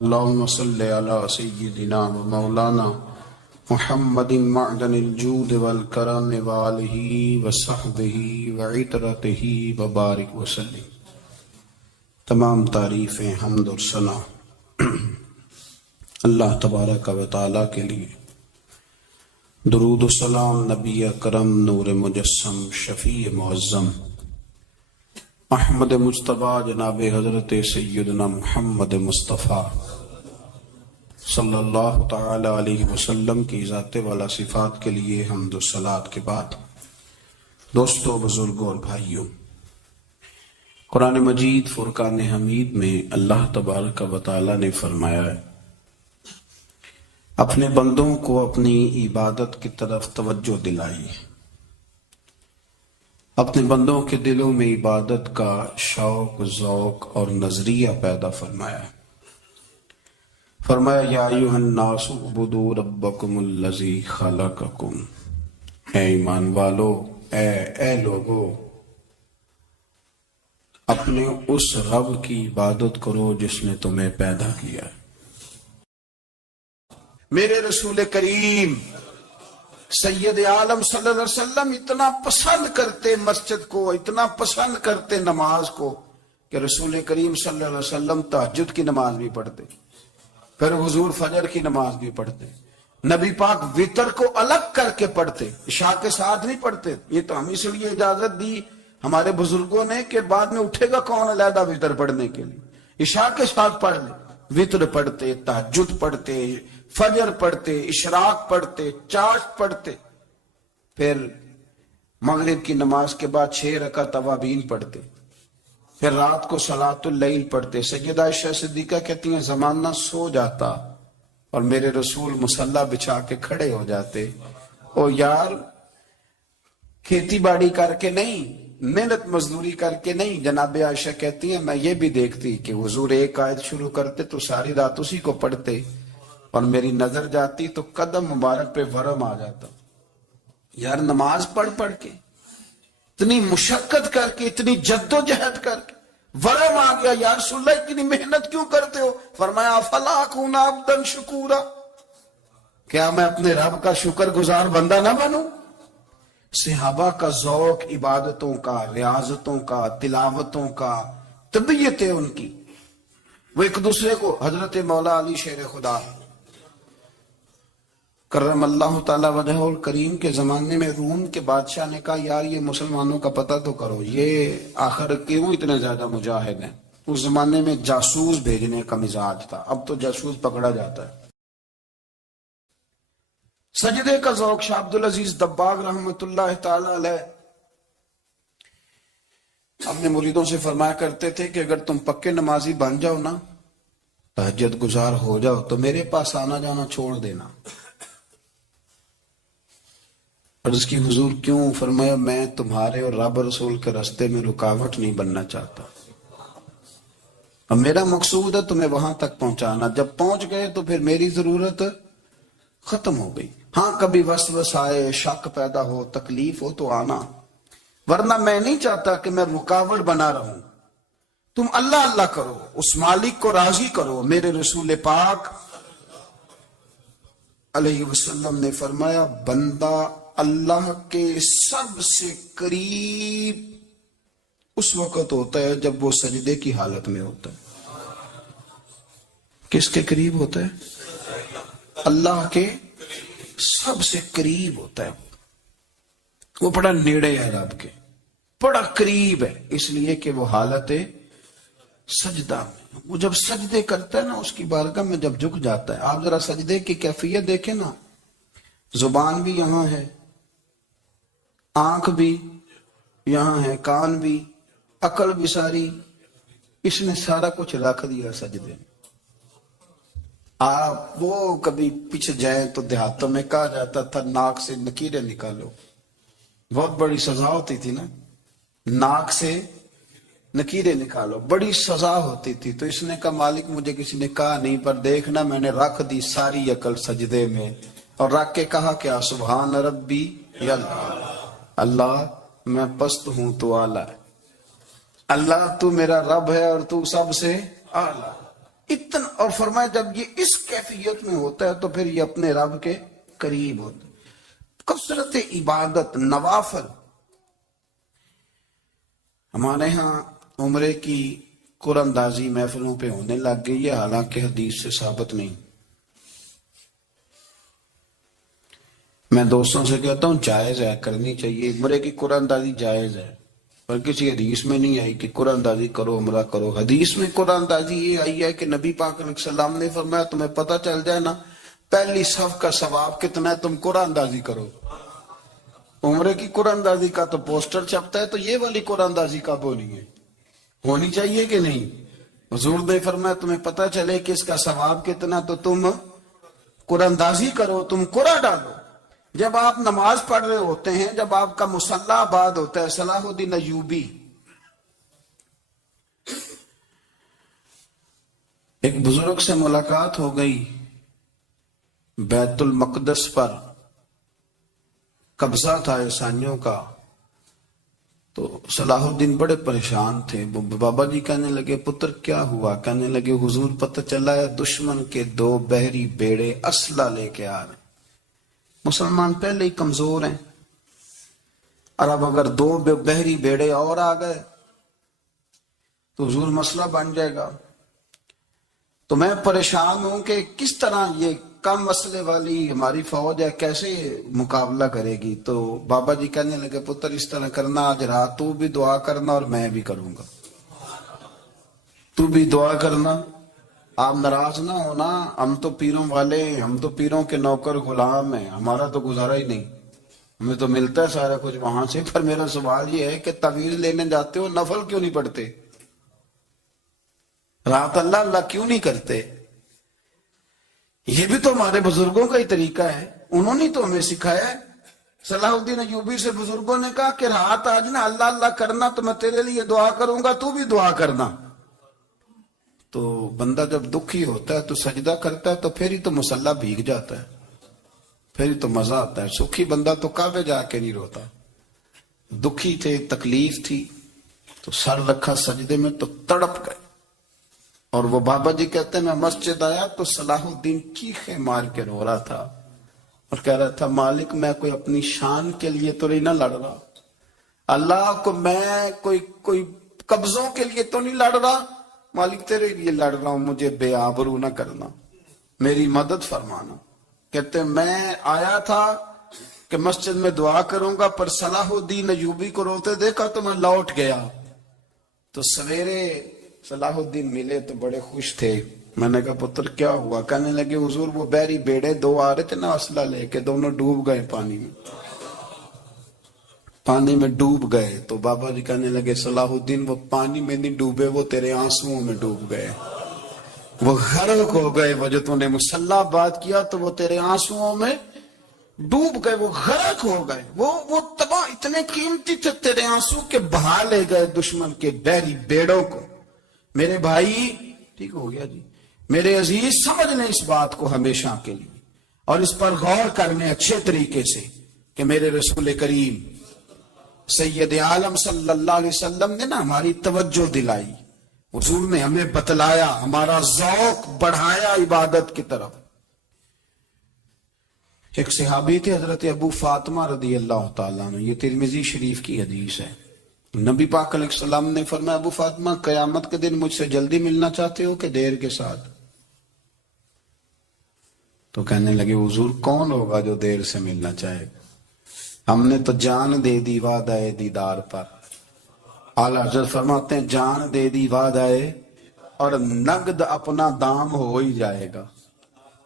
اللهم صل على سيدنا ومولانا محمد معدن الجود والكرم وآلہ وصحبہ وعطرتہ وبارک وسلم۔ تمام تعریفیں حمد اور ثنا اللہ تبارک و تعالیٰ کے لیے۔ درود و سلام نبی اکرم نور مجسم شفیع معظم احمد مجتبیٰ جناب حضرت سیدنا محمد مصطفیٰ صلی اللہ تعالی علیہ وسلم کی ذات والا صفات کے لیے حمد و صلات کے بعد، دوستو، بزرگوں اور بھائیوں، قرآن مجید فرقان حمید میں اللہ تبارک و تعالی نے فرمایا ہے اپنے بندوں کو اپنی عبادت کی طرف توجہ دلائی، اپنے بندوں کے دلوں میں عبادت کا شوق، ذوق اور نظریہ پیدا فرمایا۔ فرمایا یا ایھا الناس اعبدوا ربکم الذی خلقکم، اے ایمان والو، اے لوگو، اپنے اس رب کی عبادت کرو جس نے تمہیں پیدا کیا ہے۔ میرے رسول کریم سید عالم صلی اللہ علیہ وسلم اتنا پسند کرتے مسجد کو، اتنا پسند کرتے نماز کو کہ رسول کریم صلی اللہ علیہ وسلم تہجد کی نماز بھی پڑھتے، پھر حضور فجر کی نماز بھی پڑھتے، نبی پاک وتر کو الگ کر کے پڑھتے، عشاء کے ساتھ نہیں پڑھتے۔ یہ تو ہم اس لیے اجازت دی ہمارے بزرگوں نے کہ بعد میں اٹھے گا کون علیحدہ وتر پڑھنے کے لیے، عشاء کے ساتھ پڑھ لے۔ وتر پڑھتے، تہجد پڑھتے، فجر پڑھتے، اشراق پڑھتے، چاشت پڑھتے، پھر مغرب کی نماز کے بعد 6 رکعت اوابین پڑھتے، پھر رات کو صلاۃ اللیل پڑھتے۔ سیدہ عائشہ صدیقہ کہتی ہیں زمانہ سو جاتا اور میرے رسول مصلی بچھا کے کھڑے ہو جاتے۔ او یار، کھیتی باڑی کر کے نہیں، محنت مزدوری کر کے نہیں۔ جناب عائشہ کہتی ہیں میں یہ بھی دیکھتی کہ حضور ایک آیت شروع کرتے تو ساری رات اسی کو پڑھتے، اور میری نظر جاتی تو قدم مبارک پہ ورم آ جاتا۔ یار نماز پڑھ پڑھ کے، اتنی مشقت کر کے، اتنی جد و جہد کر کے ورم آ گیا، یا رسول اللہ اتنی محنت کیوں کرتے ہو؟ فرمایا افلا اکون عبدا شکورا، کیا میں اپنے رب کا شکر گزار بندہ نہ بنوں؟ صحابہ کا ذوق عبادتوں کا، ریاضتوں کا، تلاوتوں کا، طبیعت ہے ان کی، وہ ایک دوسرے کو۔ حضرت مولا علی شیر خدا کرم اللہ تعالی وجہہ الکریم کے زمانے میں روم کے بادشاہ نے کہا یار یہ مسلمانوں کا پتہ تو کرو، یہ آخر کیوں اتنے زیادہ مجاہد ہیں۔ اس زمانے میں جاسوس بھیجنے کا مزاج تھا، اب تو جاسوس پکڑا جاتا ہے۔ سجدے کا ذوق شاہ عبدالعزیز دباغ رحمۃ اللہ تعالی علیہ اپنے مریدوں سے فرمایا کرتے تھے کہ اگر تم پکے نمازی بن جاؤ نا، تہجد گزار ہو جاؤ، تو میرے پاس آنا جانا چھوڑ دینا۔ اور اس کی حضور کیوں؟ فرمایا میں تمہارے اور رب رسول کے راستے میں رکاوٹ نہیں بننا چاہتا، اور میرا مقصود ہے تمہیں وہاں تک پہنچانا۔ جب پہنچ گئے تو پھر میری ضرورت ختم ہو گئی۔ ہاں کبھی وسوس آئے، شک پیدا ہو، تکلیف ہو تو آنا، ورنہ میں نہیں چاہتا کہ میں رکاوٹ بنا رہوں۔ تم اللہ اللہ کرو، اس مالک کو راضی کرو۔ میرے رسول پاک علیہ وسلم نے فرمایا بندہ اللہ کے سب سے قریب اس وقت ہوتا ہے جب وہ سجدے کی حالت میں ہوتا ہے۔ کس کے قریب ہوتا ہے؟ اللہ کے سب سے قریب ہوتا ہے، وہ بڑا نیڑے ہے رب کے، بڑا قریب ہے، اس لیے کہ وہ حالت سجدہ میں، وہ جب سجدے کرتا ہے نا، اس کی بارگاہ میں جب جھک جاتا ہے۔ آپ ذرا سجدے کی کیفیت دیکھیں نا، زبان بھی یہاں ہے، آنکھ بھی یہاں ہے، کان بھی، عقل بھی ساری، اس نے سارا کچھ رکھ دیا سجدے میں۔ آپ وہ کبھی پیچھے جائیں تو دیہاتوں میں کہا جاتا تھا ناک سے نکیریں نکالو، بہت بڑی سزا ہوتی تھی نا، ناک سے نکیریں نکالو، بڑی سزا ہوتی تھی۔ تو اس نے کہا مالک مجھے کسی نے کہا نہیں، پر دیکھنا میں نے رکھ دی ساری عقل سجدے میں، اور رکھ کے کہا کیا؟ سبحان ربی اللہ، میں پست ہوں تو اعلیٰ ہے، اللہ تو میرا رب ہے اور تو سب سے اعلیٰ۔ اتنا، اور فرمایا جب یہ اس کیفیت میں ہوتا ہے تو پھر یہ اپنے رب کے قریب ہوتا ہے۔ کثرت عبادت، نوافل۔ ہمارے ہاں عمرے کی قرآن اندازی محفلوں پہ ہونے لگ گئی ہے، حالانکہ حدیث سے ثابت نہیں۔ میں دوستوں سے کہتا ہوں جائز ہے، کرنی چاہیے، عمرے کی قرآن اندازی جائز ہے، پر کسی حدیث میں نہیں آئی کہ قرآن اندازی کرو عمرہ کرو۔ حدیث میں قرآن اندازی یہ آئی ہے کہ نبی پاک علیہ السلام نے فرمایا تمہیں پتہ چل جائے نا پہلی صف کا ثواب کتنا ہے، تم قرآن اندازی کرو۔ عمرے کی قرآن اندازی کا تو پوسٹر چھپتا ہے، تو یہ والی قرآن اندازی کب ہونی ہے؟ ہونی چاہیے کہ نہیں؟ حضور نے فرمایا تمہیں پتہ چلے کہ اس کا ثواب کتنا تو تم قرآن اندازی کرو، تم قرآن ڈالو۔ جب آپ نماز پڑھ رہے ہوتے ہیں، جب آپ کا مصلی آباد ہوتا ہے، صلاح الدین ایوبی ایک بزرگ سے ملاقات ہو گئی، بیت المقدس پر قبضہ تھا عیسائیوں کا، تو صلاح الدین بڑے پریشان تھے۔ بابا جی کہنے لگے پتر کیا ہوا؟ کہنے لگے حضور پتہ چلا ہے دشمن کے 2 بحری بیڑے اسلحہ لے کے آ رہے ہیں، مسلمان پہلے ہی کمزور ہیں، اور اب اگر 2 بحری بیڑے اور آ گئے تو حضور مسئلہ بن جائے گا۔ تو میں پریشان ہوں کہ کس طرح یہ کم مسئلے والی ہماری فوج ہے کیسے مقابلہ کرے گی۔ تو بابا جی کہنے لگے پتر اس طرح کرنا، آج رات تو بھی دعا کرنا اور میں بھی کروں گا، تو بھی دعا کرنا، آپ ناراض نہ ہونا، ہم تو پیروں والے ہیں، ہم تو پیروں کے نوکر غلام ہیں، ہمارا تو گزارا ہی نہیں، ہمیں تو ملتا ہے سارا کچھ وہاں سے۔ پر میرا سوال یہ ہے کہ تعویذ لینے جاتے ہو نفل کیوں نہیں پڑھتے؟ رات اللہ اللہ کیوں نہیں کرتے؟ یہ بھی تو ہمارے بزرگوں کا ہی طریقہ ہے، انہوں نے تو ہمیں سکھایا ہے۔ صلاح الدین ایوبی سے بزرگوں نے کہا کہ رات آج نا اللہ اللہ کرنا، تو میں تیرے لیے دعا کروں گا، تو بھی دعا کرنا۔ تو بندہ جب دکھی ہوتا ہے تو سجدہ کرتا ہے، تو پھر ہی تو مصلی بھیگ جاتا ہے، پھر ہی تو مزہ آتا ہے۔ سکھی بندہ تو کعبے جا کے نہیں روتا، دکھی تھے، تکلیف تھی، تو سر رکھا سجدے میں تو تڑپ گئے۔ اور وہ بابا جی کہتے ہیں میں مسجد آیا تو صلاح الدین چیخیں مار کے رو رہا تھا اور کہہ رہا تھا مالک میں کوئی اپنی شان کے لیے تو نہیں نہ لڑ رہا، اللہ کو میں کوئی قبضوں کے لیے تو نہیں لڑ رہا، مالک تیرے لیے لڑ رہا ہوں، مجھے بے آبرو نہ کرنا، میری مدد فرمانا۔ کہتے ہیں میں آیا تھا کہ مسجد میں دعا کروں گا، پر صلاح الدین ایوبی کو روتے دیکھا تو میں لوٹ گیا۔ تو سویرے صلاح الدین ملے تو بڑے خوش تھے۔ میں نے کہا پتر کیا ہوا؟ کہنے لگے حضور وہ بحری بیڑے 2 آ رہے تھے نا اسلحہ لے کے، دونوں ڈوب گئے پانی میں ڈوب گئے۔ تو بابا جی کہنے لگے صلاح الدین وہ پانی میں نہیں ڈوبے، وہ تیرے آنسوؤں میں ڈوب گئے، وہ غرق ہو گئے، وہ جو تم نے مصلی بات کیا تو وہ تیرے آنسوؤں میں ڈوب گئے، وہ غرق ہو گئے، وہ تباہ، اتنے قیمتی تھے تیرے آنسو کے بہا لے گئے دشمن کے بحری بیڑوں کو۔ میرے بھائی ٹھیک ہو گیا جی، میرے عزیز سمجھ لیں اس بات کو ہمیشہ کے لیے، اور اس پر غور کرنے اچھے طریقے سے کہ میرے رسول کریم سید عالم صلی اللہ علیہ وسلم نے نا ہماری توجہ دلائی، حضور نے ہمیں بتلایا، ہمارا ذوق بڑھایا عبادت کی طرف۔ ایک صحابی تھے حضرت ابو فاطمہ رضی اللہ تعالیٰ عنہ، یہ ترمذی شریف کی حدیث ہے۔ نبی پاک علیہ السلام نے فرمایا ابو فاطمہ قیامت کے دن مجھ سے جلدی ملنا چاہتے ہو کہ دیر کے ساتھ؟ تو کہنے لگے حضور کون ہوگا جو دیر سے ملنا چاہے، ہم نے تو جان دے دی وعدہ دیدار پر۔ اعلیٰ حضرت فرماتے ہیں جان دے دی وعدہ اور نقد اپنا دام ہو ہی جائے گا۔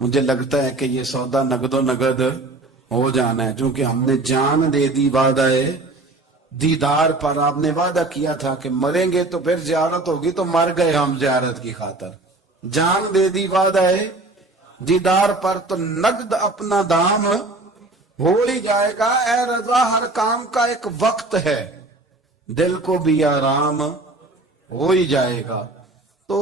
مجھے لگتا ہے کہ یہ سودا نقد و نقد ہو جانا ہے، چونکہ ہم نے جان دے دی وعدہ دیدار پر۔ آپ نے وعدہ کیا تھا کہ مریں گے تو پھر زیارت ہوگی، تو مر گئے ہم زیارت کی خاطر۔ جان دے دی وعدہ دیدار پر تو نقد اپنا دام ہو ہی جائے گا۔ اے رضا ہر کام کا ایک وقت ہے، دل کو بھی آرام ہو ہی جائے گا۔ تو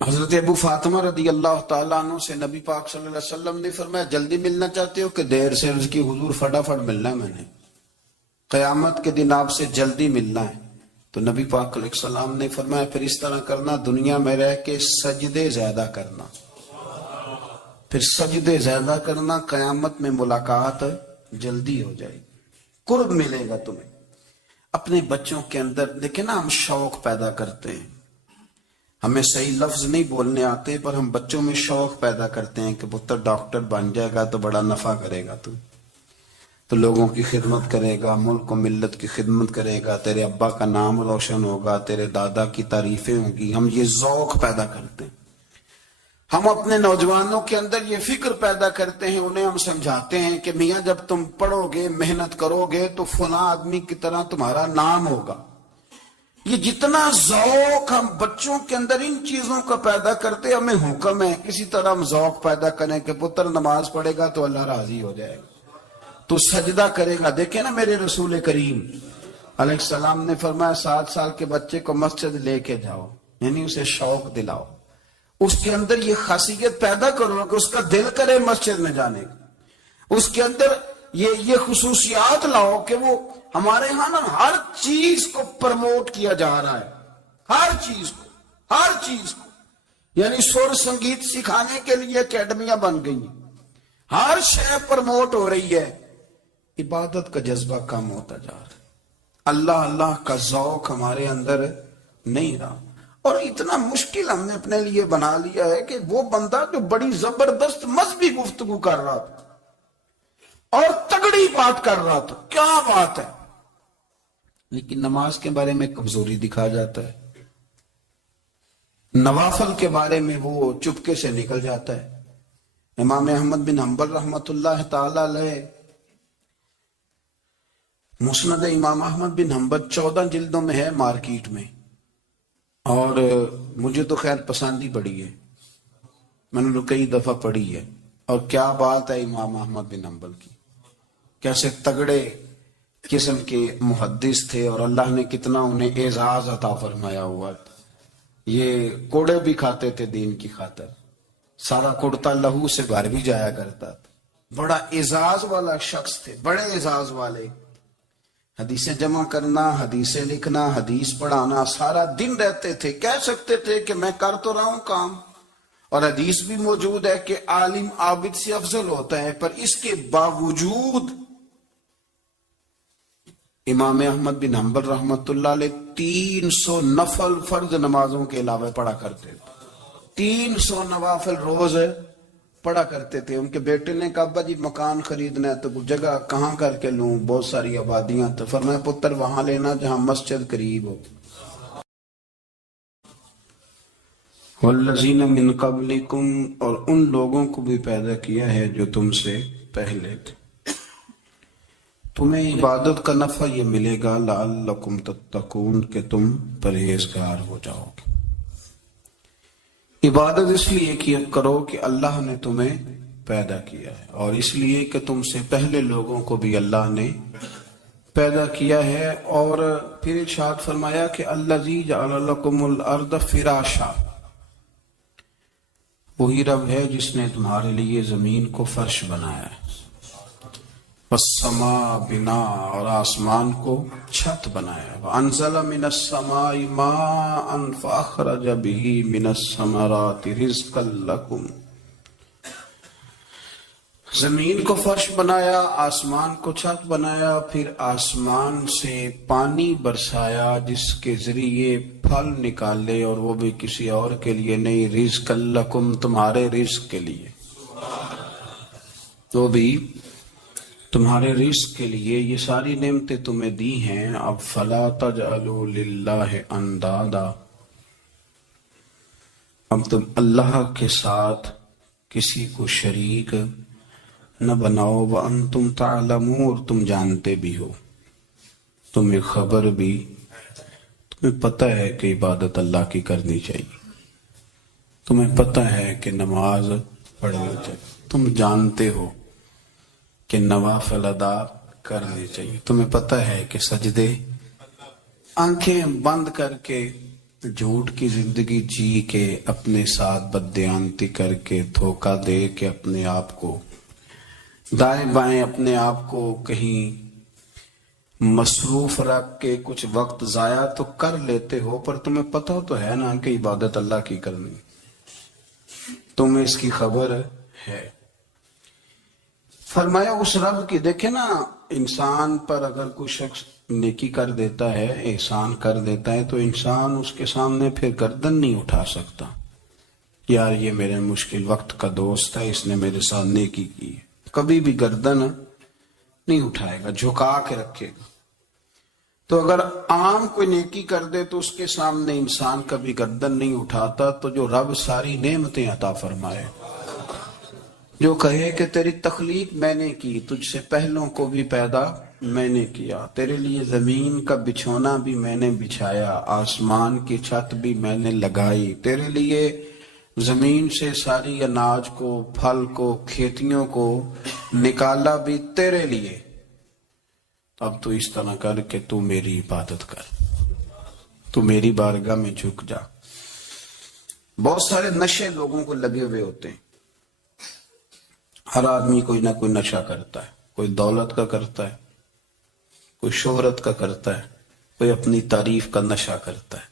حضرت ابو فاطمہ رضی اللہ تعالیٰ عنہ سے نبی پاک صلی اللہ علیہ وسلم نے فرمایا جلدی ملنا چاہتے ہو کہ دیر سے؟ عرض کی حضور فٹافٹ ملنا ہے، میں نے قیامت کے دن آپ سے جلدی ملنا ہے۔ تو نبی پاک علیہ السلام نے فرمایا پھر اس طرح کرنا، دنیا میں رہ کے سجدے زیادہ کرنا، پھر سجدے زیادہ کرنا، قیامت میں ملاقات جلدی ہو جائے گی، قرب ملے گا تمہیں۔ اپنے بچوں کے اندر دیکھیں نا، ہم شوق پیدا کرتے ہیں، ہمیں صحیح لفظ نہیں بولنے آتے پر ہم بچوں میں شوق پیدا کرتے ہیں کہ پتر ڈاکٹر بن جائے گا تو بڑا نفع کرے گا، تو لوگوں کی خدمت کرے گا، ملک و ملت کی خدمت کرے گا، تیرے ابا کا نام روشن ہوگا، تیرے دادا کی تعریفیں ہوں گی۔ ہم یہ ذوق پیدا کرتے ہیں، ہم اپنے نوجوانوں کے اندر یہ فکر پیدا کرتے ہیں، انہیں ہم سمجھاتے ہیں کہ میاں جب تم پڑھو گے، محنت کرو گے تو فلاں آدمی کی طرح تمہارا نام ہوگا۔ یہ جتنا ذوق ہم بچوں کے اندر ان چیزوں کا پیدا کرتے، ہمیں حکم ہے کسی طرح ہم ذوق پیدا کریں کہ پتر نماز پڑھے گا تو اللہ راضی ہو جائے گا، تو سجدہ کرے گا۔ دیکھیں نا میرے رسول کریم علیہ السلام نے فرمایا 7 سال کے بچے کو مسجد لے کے جاؤ، یعنی اسے شوق دلاؤ، اس کے اندر یہ خاصیت پیدا کرو کہ اس کا دل کرے مسجد میں جانے کا، اس کے اندر یہ خصوصیات لاؤ کہ وہ ہمارے ہاں نا ہر چیز کو پرموٹ کیا جا رہا ہے، ہر چیز کو، یعنی سر سنگیت سکھانے کے لیے اکیڈمیاں بن گئی ہیں، ہر شے پرموٹ ہو رہی ہے، عبادت کا جذبہ کم ہوتا جا رہا ہے، اللہ کا ذوق ہمارے اندر نہیں رہا۔ اور اتنا مشکل ہم نے اپنے لیے بنا لیا ہے کہ وہ بندہ جو بڑی زبردست مذہبی گفتگو کر رہا تھا اور تگڑی بات کر رہا تھا، کیا بات ہے، لیکن نماز کے بارے میں کمزوری دکھا جاتا ہے، نوافل کے بارے میں وہ چپکے سے نکل جاتا ہے۔ امام احمد بن حنبل رحمت اللہ تعالی علیہ، مسند امام احمد بن حنبل 14 جلدوں میں ہے مارکیٹ میں، اور مجھے تو خیر پسند ہی بڑی ہے، میں نے کئی دفعہ پڑھی ہے، اور کیا بات ہے امام احمد بن حنبل کی، کیسے تگڑے قسم کے محدث تھے، اور اللہ نے کتنا انہیں اعزاز عطا فرمایا ہوا تھا۔ یہ کوڑے بھی کھاتے تھے دین کی خاطر، سارا کرتا لہو سے بھر بھی جایا کرتا تھا، بڑا اعزاز والا شخص تھے، بڑے اعزاز والے، حدیثیں جمع کرنا، حدیثیں لکھنا، حدیث پڑھانا، سارا دن رہتے تھے، کہہ سکتے تھے کہ میں کر تو رہا ہوں کام، اور حدیث بھی موجود ہے کہ عالم عابد سے افضل ہوتا ہے، پر اس کے باوجود امام احمد بن حنبل رحمت اللہ علیہ 300 نفل فرض نمازوں کے علاوہ پڑھا کرتے تھے، 300 نوافل روز پڑھا کرتے تھے۔ ان کے بیٹے نے کہا ابا جی مکان خریدنا ہے تو جگہ کہاں کر کے لوں، بہت ساری آبادیاں، تو فرمایا پتر وہاں لینا جہاں مسجد قریب ہو۔ والذین من قبلکم، اور ان لوگوں کو بھی پیدا کیا ہے جو تم سے پہلے تھے، تمہیں عبادت کا نفع یہ ملے گا لعلکم تتقون، کہ تم پرہیزگار ہو جاؤ گے۔ عبادت اس لیے کیا کرو کہ اللہ نے تمہیں پیدا کیا ہے، اور اس لیے کہ تم سے پہلے لوگوں کو بھی اللہ نے پیدا کیا ہے۔ اور پھر ارشاد فرمایا کہ الذی جعل لکم الارض فراشا، وہی رب ہے جس نے تمہارے لیے زمین کو فرش بنایا ہے، والسماء بنا، اور آسمان کو چھت بنایا، وانزل من السماء ماء فاخرج به من الثمرات رزقا لکم، زمین کو فرش بنایا، آسمان کو چھت بنایا، پھر آسمان سے پانی برسایا جس کے ذریعے پھل نکالے، اور وہ بھی کسی اور کے لیے نہیں، رزقا لکم، تمہارے رزق کے لیے، تو بھی تمہارے رزق کے لیے یہ ساری نعمتیں تمہیں دی ہیں۔ اب فلا تجعلوا للہ اندادا، اب تم اللہ کے ساتھ کسی کو شریک نہ بناؤ، وانتم تعلمون، اور تم جانتے بھی ہو، تمہیں خبر بھی، تمہیں پتہ ہے کہ عبادت اللہ کی کرنی چاہیے، تمہیں پتہ ہے کہ نماز پڑھنی چاہیے، تم جانتے ہو کہ نوافل ادا کرنے چاہیے، تمہیں پتہ ہے کہ سجدے آنکھیں بند کر کے جھوٹ کی زندگی جی کے، اپنے ساتھ بددیانتی کر کے، دھوکہ دے کے، اپنے آپ کو دائیں بائیں، اپنے آپ کو کہیں مصروف رکھ کے کچھ وقت ضائع تو کر لیتے ہو، پر تمہیں پتہ تو ہے نا کہ عبادت اللہ کی کرنی، تمہیں اس کی خبر ہے۔ فرمایا اس رب کی، دیکھیں نا، انسان پر اگر کوئی شخص نیکی کر دیتا ہے، احسان کر دیتا ہے، تو انسان اس کے سامنے پھر گردن نہیں اٹھا سکتا، یار یہ میرے مشکل وقت کا دوست ہے، اس نے میرے ساتھ نیکی کی ہے، کبھی بھی گردن نہیں اٹھائے گا، جھکا کے رکھے گا۔ تو اگر عام کوئی نیکی کر دے تو اس کے سامنے انسان کبھی گردن نہیں اٹھاتا، تو جو رب ساری نعمتیں عطا فرمائے، جو کہے کہ تیری تخلیق میں نے کی، تجھ سے پہلوں کو بھی پیدا میں نے کیا، تیرے لیے زمین کا بچھونا بھی میں نے بچھایا، آسمان کی چھت بھی میں نے لگائی، تیرے لیے زمین سے ساری اناج کو، پھل کو، کھیتیوں کو نکالا بھی تیرے لیے، اب تو اس طرح کر کہ تو میری عبادت کر، تو میری بارگاہ میں جھک جا۔ بہت سارے نشے لوگوں کو لگے ہوئے ہوتے ہیں، ہر آدمی کوئی نہ کوئی نشہ کرتا ہے، کوئی دولت کا کرتا ہے، کوئی شہرت کا کرتا ہے، کوئی اپنی تعریف کا نشہ کرتا ہے،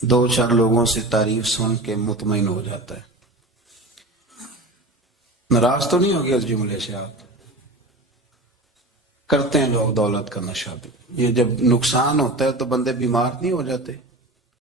دو چار لوگوں سے تعریف سن کے مطمئن ہو جاتا ہے۔ ناراض تو نہیں ہو گیا اس جملے سے؟ آپ کرتے ہیں لوگ دولت کا نشہ بھی، یہ جب نقصان ہوتا ہے تو بندے بیمار نہیں ہو جاتے؟